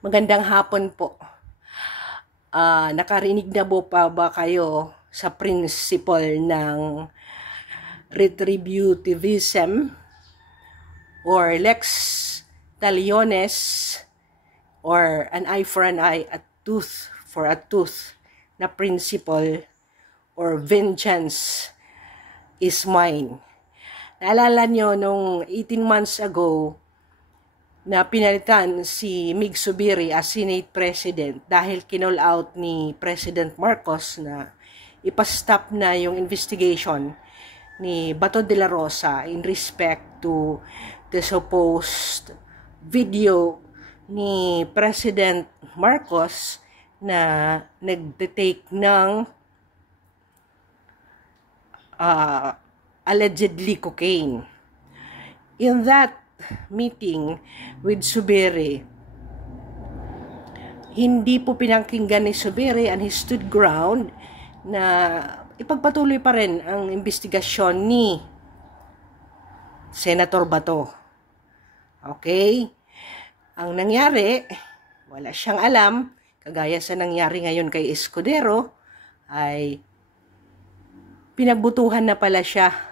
Magandang hapon po. Nakarinig na ba kayo sa principle ng retributivism or lex talionis or an eye for an eye, a tooth for a tooth na principle or vengeance is mine? Naalala nyo nung 18 months ago na pinalitan si Mig Zubiri as Senate President dahil kinall out ni President Marcos na ipastop na yung investigation ni Bato de la Rosa in respect to the supposed video ni President Marcos na nagtitake ng allegedly cocaine. In that meeting with Zubiri, hindi po pinakinggan ni Zubiri and he stood ground na ipagpatuloy pa rin ang investigasyon ni Senator Bato. Okay? Ang nangyari, wala siyang alam, kagaya sa nangyari ngayon kay Escudero, ay pinagbutuhan na pala siya.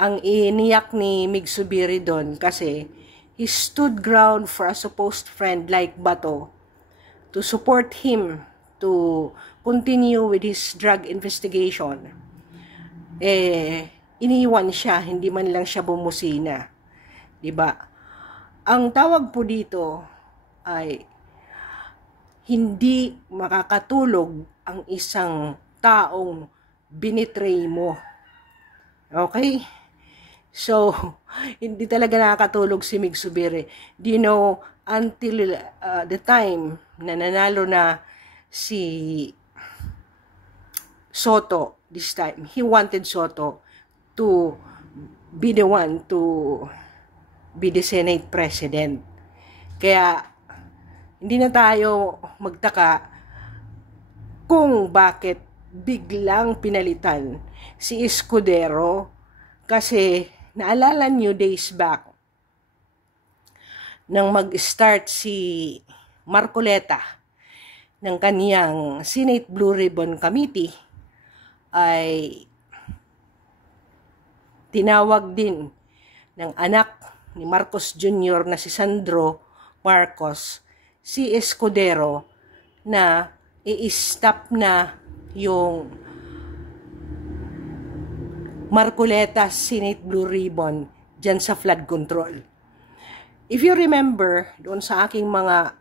Ang iniyak ni Mig Zubiri doon kasi he stood ground for a supposed friend like Bato to support him to continue with his drug investigation. Iniwan siya, hindi man lang siya bumusina. Diba? Ang tawag po dito ay hindi makakatulog ang isang taong binitray mo. Okay? So, hindi talaga nakakatulog si Mig Zubiri. Do you know, until the time na nanalo na si Soto this time, he wanted Soto to be the one to be the Senate President. Kaya, hindi na tayo magtaka kung bakit biglang pinalitan si Escudero kasi naalala nyo days back nang mag-start si Marcoleta ng kaniyang Senate Blue Ribbon Committee ay tinawag din ng anak ni Marcos Jr. na si Sandro Marcos si Escudero na i-stop na yung Marcoleta Senate Blue Ribbon dyan sa flood control. If you remember, doon sa aking mga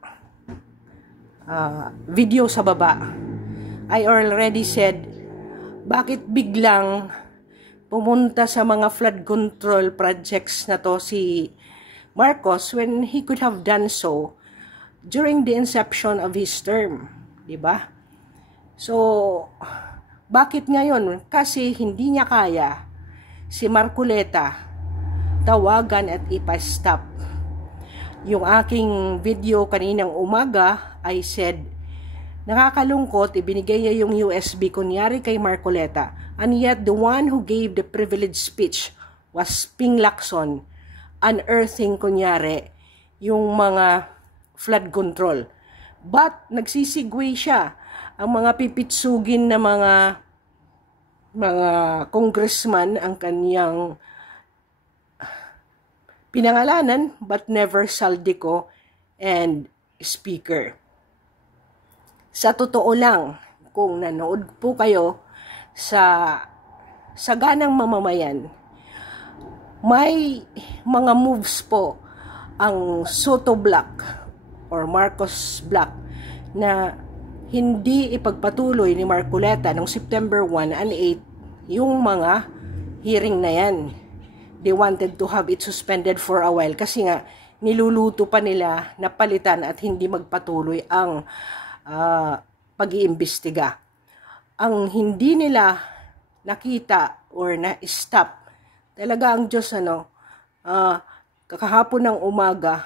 video sa baba, I already said, bakit biglang pumunta sa mga flood control projects na to si Marcos when he could have done so during the inception of his term, diba? So, bakit ngayon? Kasi hindi niya kaya si Marcoleta tawagan at ipastop. Yung aking video kaninang umaga, I said, nakakalungkot, ibinigay niya yung USB kunyari kay Marcoleta, and yet the one who gave the privileged speech was Ping Lacson, unearthing kunyari yung mga flood control. But nagsisigway siya. Ang mga pipitsugin na mga congressman ang kaniyang pinangalanan but never Saldico and speaker. Sa totoo lang, kung nanood po kayo sa Saganang Mamamayan, may mga moves po ang Soto Block or Marcos Block na hindi ipagpatuloy ni Marcoleta noong September 1 and 8 yung mga hearing na yan. They wanted to have it suspended for a while kasi nga niluluto pa nila na palitan at hindi magpatuloy ang pag-iimbestiga. Ang hindi nila nakita or na-stop, talaga ang Diyos kakahapon ng umaga,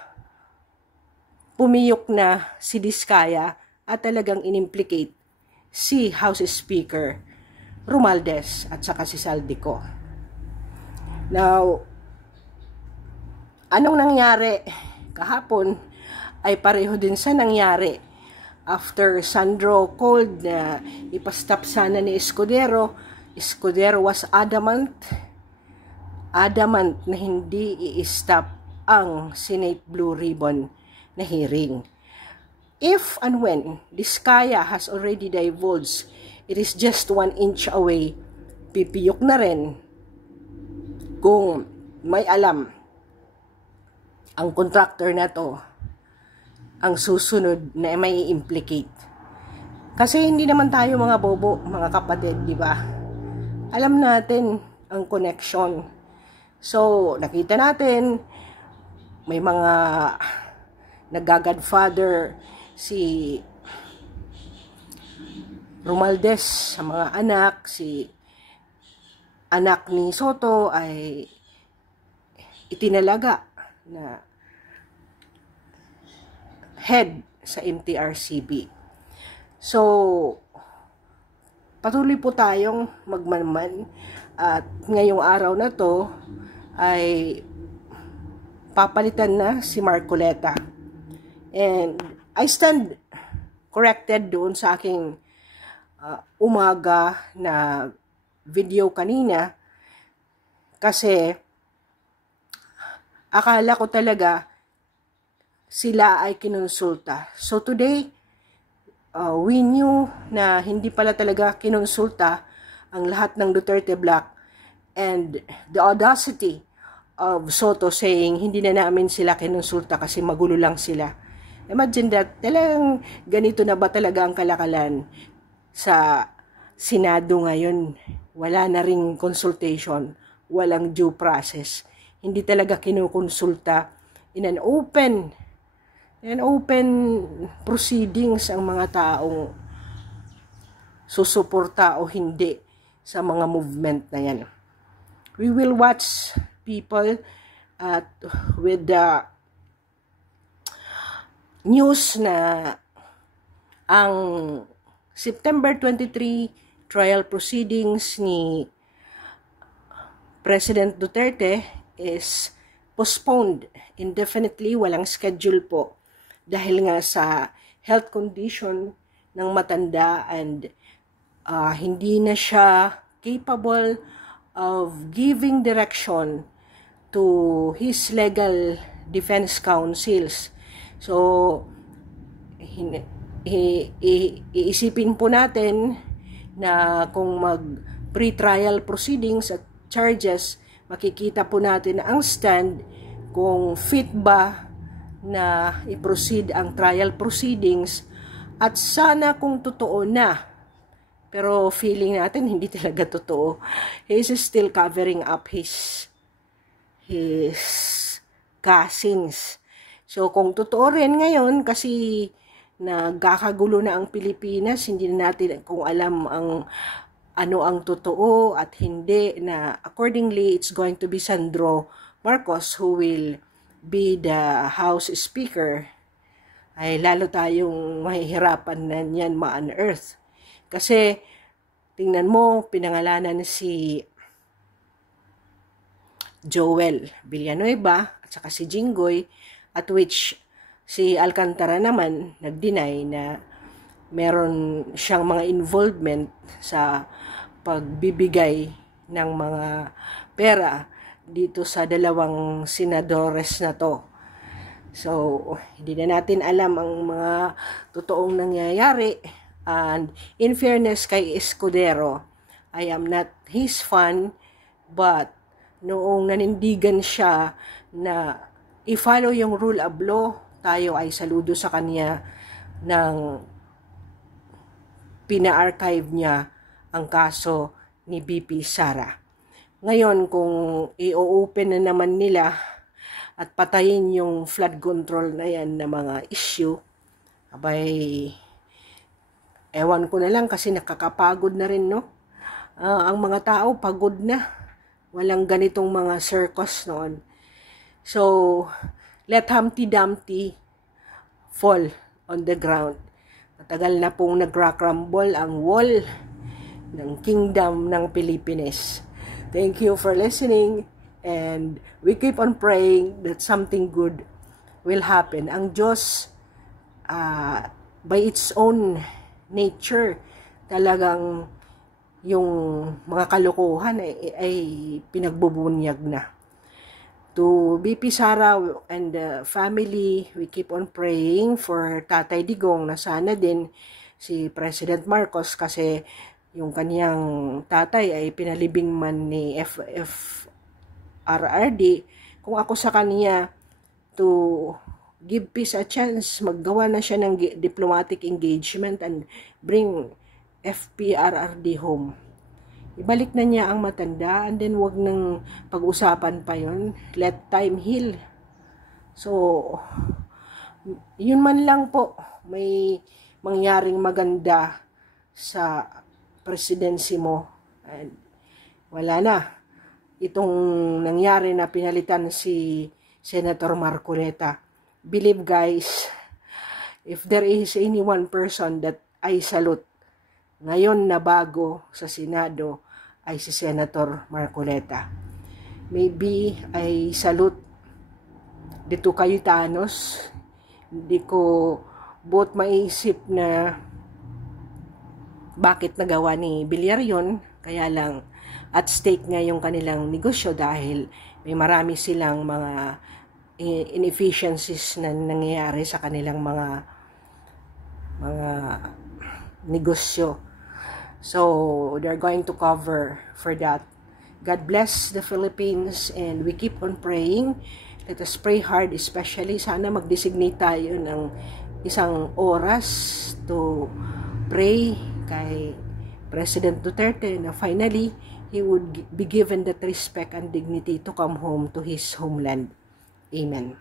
pumiyok na si Diskaya at talagang inimplicate si House Speaker Romualdez at saka si Saldico. Now, anong nangyari kahapon ay pareho din sa nangyari. After Sandro called na ipastop sana ni Escudero, Escudero was adamant na hindi i-stop ang Senate Blue Ribbon na hearing. If and when Diskaya has already divulged it is just 1 inch away, pipiyok na rin kung may alam ang contractor na to ang susunod na may implicate. Kasi hindi naman tayo mga bobo, mga kapatid, di ba? Alam natin ang connection. So, nakita natin, may mga nagagadfather si Romualdez sa mga anak, si anak ni Soto ay itinalaga na head sa MTRCB. So, patuloy po tayong magmanman at ngayong araw na to ay papalitan na si Marcoleta. And I stand corrected doon sa aking umaga na video kanina kasi akala ko talaga sila ay kinonsulta. So today, we knew na hindi pala talaga kinonsulta ang lahat ng Duterte Bloc, and the audacity of Soto saying hindi na namin sila kinonsulta kasi magulo lang sila. Imagine that, talagang ganito na ba talaga ang kalakalan sa Senado ngayon? Wala na ring consultation, walang due process. Hindi talaga kinukonsulta in an open proceedings ang mga taong susuporta o hindi sa mga movement na yan. We will watch people with the news na ang September 23 trial proceedings ni President Duterte is postponed indefinitely, walang schedule po dahil nga sa health condition ng matanda and hindi na siya capable of giving direction to his legal defense counsels. So, iisipin po natin na kung pre-trial proceedings at charges, makikita po natin ang stand kung fit ba na i-proceed ang trial proceedings at sana kung totoo na. Pero feeling natin hindi talaga totoo. He is still covering up his casings. So kung totoo rin ngayon kasi nagkakagulo na ang Pilipinas, hindi na natin kung alam ang ano ang totoo at hindi, na accordingly it's going to be Sandro Marcos who will be the House Speaker, ay lalo tayong mahihirapan na yan ma-unearth. Kasi tingnan mo, pinangalanan si Joel Villanueva at saka si Jinggoy, at which si Alcantara naman nag-deny na meron siyang mga involvement sa pagbibigay ng mga pera dito sa dalawang senadores na to. So, hindi na natin alam ang mga totoong nangyayari. And in fairness kay Escudero, I am not his fan, but noong nanindigan siya na i-follow yung rule of law, tayo ay saludo sa kanya ng pina-archive niya ang kaso ni BP Sara. Ngayon, kung i-open na naman nila at patayin yung flood control na yan na mga issue, abay, ewan ko na lang kasi nakakapagod na rin, no? Ang mga tao pagod na. Walang ganitong mga circus noon. So, let Humpty Dumpty fall on the ground. Matagal na pong nag-crumble ang wall ng kingdom ng Pilipinas. Thank you for listening, and we keep on praying that something good will happen. Ang Diyos by its own nature, talagang yung mga kalokohan ay pinagbubunyag na. To BP Sara and the family, we keep on praying for Tatay Digong na sana din si President Marcos, kasi yung kaniyang tatay ay pinalibing man ni FRRD. Kung ako sa kanya, to give peace a chance, maggawa na siya ng diplomatic engagement and bring FPRRD home. Ibalik na niya ang matanda, and then wag nang pag-usapan pa yon. Let time heal. So, yun man lang po, may mangyaring maganda sa presidency mo. And wala na. Itong nangyari na pinalitan si Senator Marcoleta. Believe guys, if there is any one person that I salute ngayon na bago sa Senado, ay si Senator Marcoleta. Maybe I salute dito Cayetanos. Hindi ko both maisip na bakit nagawa ni Villar yun. Kaya lang at stake nga yung kanilang negosyo dahil may marami silang mga inefficiencies na nangyayari sa kanilang mga negosyo. So, they're going to cover for that. God bless the Philippines, and we keep on praying. Let us pray hard, especially sana mag-designate tayo ng isang oras to pray kay President Duterte na finally, he would be given that respect and dignity to come home to his homeland. Amen.